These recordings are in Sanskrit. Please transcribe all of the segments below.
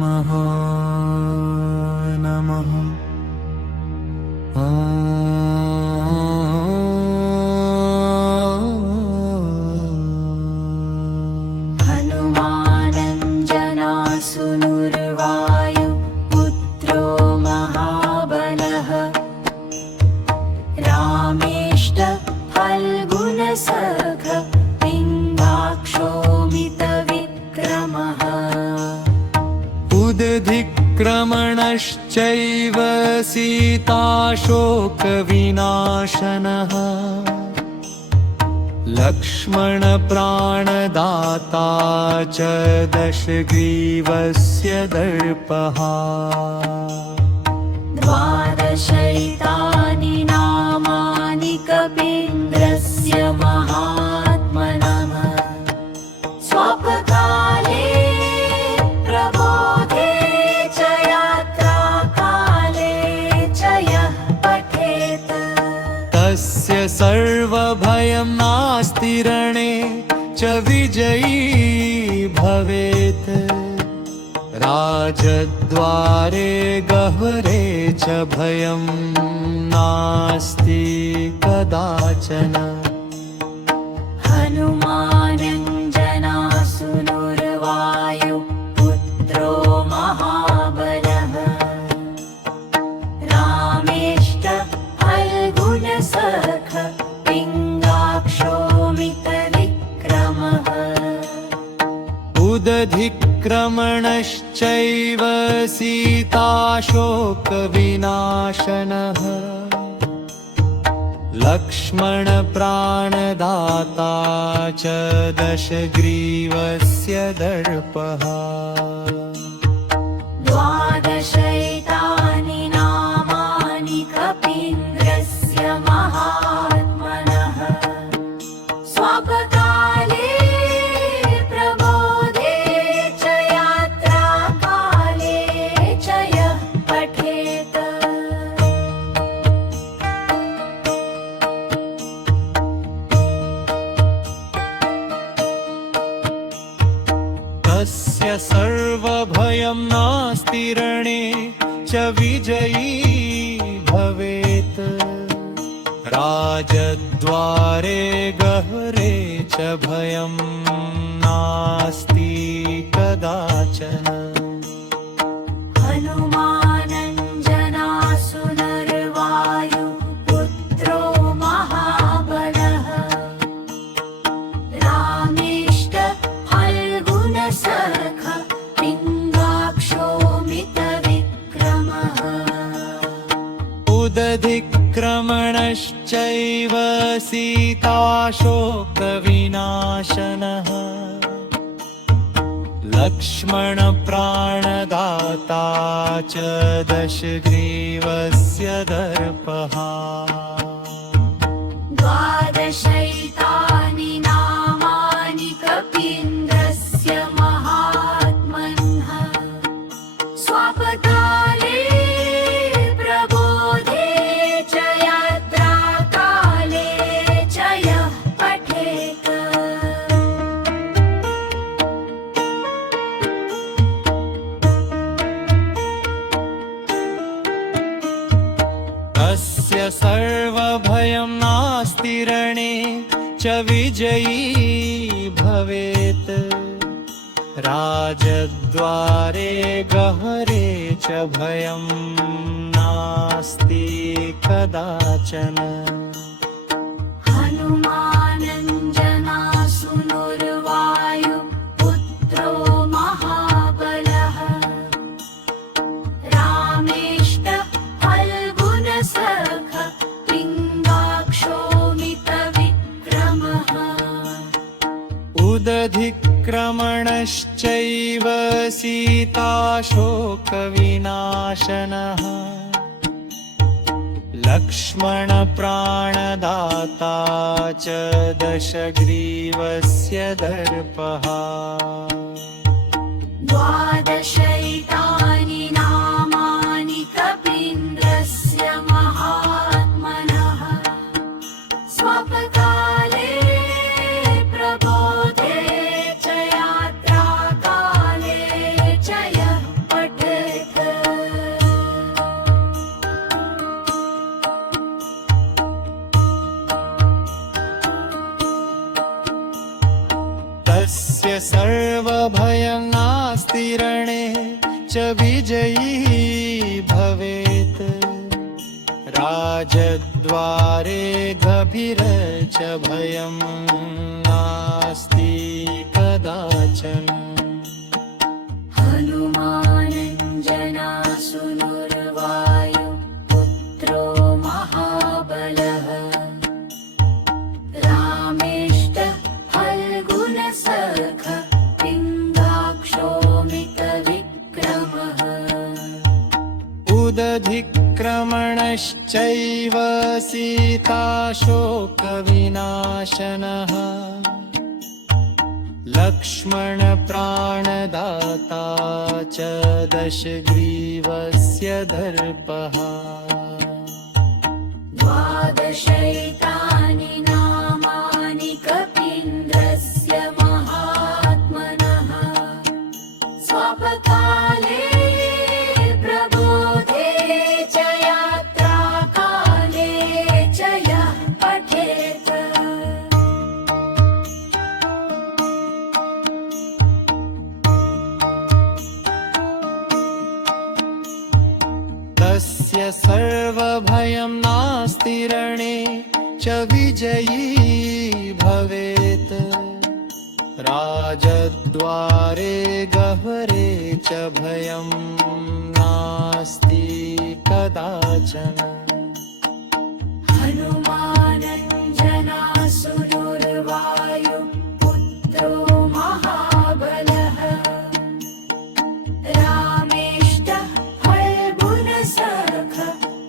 महा नमः। हनुमानञ्जनासुनुर्वायु पुत्रो महाबलः रामेष्ट फल्गुनसख पिङ्गाक्षोमितविक्रमः उदधिक्रमणश्चैव सीताशोकविनाशनः लक्ष्मणप्राणदाता च दशग्रीवस्य दर्पः द्वादशैतानि नामानि कपीन्द्रस्य महात्मनः स्वपकाले प्रबोधे च यात्राकाले च यः पठेत् तस्य सर्वभयं नास्ति रणे च विजयी भवेत् राजद्वारे गह्वरे च भयं नास्ति कदाचन हनुमानञ्जनासुनुर्वायु पुत्रो महाबलः रामेष्ट फल्गुनसख पिङ्गाक्षोमितविक्रमः उदधिक्रमणश्चैव सीताशोकविनाशनः लक्ष्मणप्राणदाता च दशग्रीवस्य दर्पः द्वादशैतानि नामानि कपीन्द्रस्य महात्मनः स्वपकाले प्रबोधे च यात्राकाले च यः पठेत् तस्य सर्वभयं नास्ति रणे च विजयी भवेत् राजद्वारे गह्वरे च भयं नास्ति कदाचन हनुमानञ्जनासुनुर्वायु पुत्रो महाबलः रामेष्ट फल्गुनसख पिङ्गाक्षोमितविक्रमः उदधिक्रमणश्चैव सीताशोकविनाशनः लक्ष्मणप्राणदाता च दशग्रीवस्य दर्पः द्वादशैतानि नामानि कपीन्द्रस्य महात्मनः स्वपकाले प्रबोधे च यात्राकाले च यः पठेत् तस्य सर्वभयं नास्ति रणे च विजयी भवेत् राजद्वारे गह्वरे च भयं नास्ति कदाचन हनुमानञ्जनासुनुर्वायु पुत्रो महाबलः रामेष्ट फल्गुनसख पिङ्गाक्षोमितविक्रमः उदधिक्रमणश्चैव सीताशोकविनाशनः लक्ष्मणप्राणदाता च दशग्रीवस्य दर्पः द्वादशैतानि नामानि कपीन्द्रस्य महात्मनः स्वपकाले प्रबोधे च यात्राकाले तस्य सर्वभयं नास्ति रणे च विजयी भवेत् राजद्वारे गभीर च भयं नास्ति कदाचन हनुमानञ्जनासुनुर्वायु पुत्रो महाबलः रामेष्टः फल्गुनसख पिङ्गाक्षोमितविक्रमः उदधिक्रमणश्चैव सीताशोकविनाशनः लक्ष्मणप्राणदाता च दशग्रीवस्य दर्पः द्वादशैतानि नामानि कपीन्द्रस्य महात्मनः स्वपकाले प्रबोधे च यात्राकाले च यः पठेत् तस्य सर्वभयं नास्ति रणे च विजयी भवेत् राजद्वारे गह्वरे च भयं नास्ति कदाचन हनुमानञ्जनासुनुर्वायु पुत्रो महाबलः रामेष्टः फल्गुनसख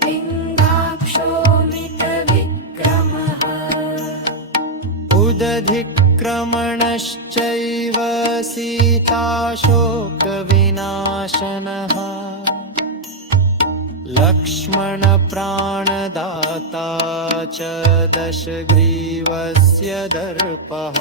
पिङ्गाक्षोमितविक्रमः उदधिक्रमणश्चैव सीताशोकविनाशनः लक्ष्मणप्राणदाता च दशग्रीवस्य दर्पः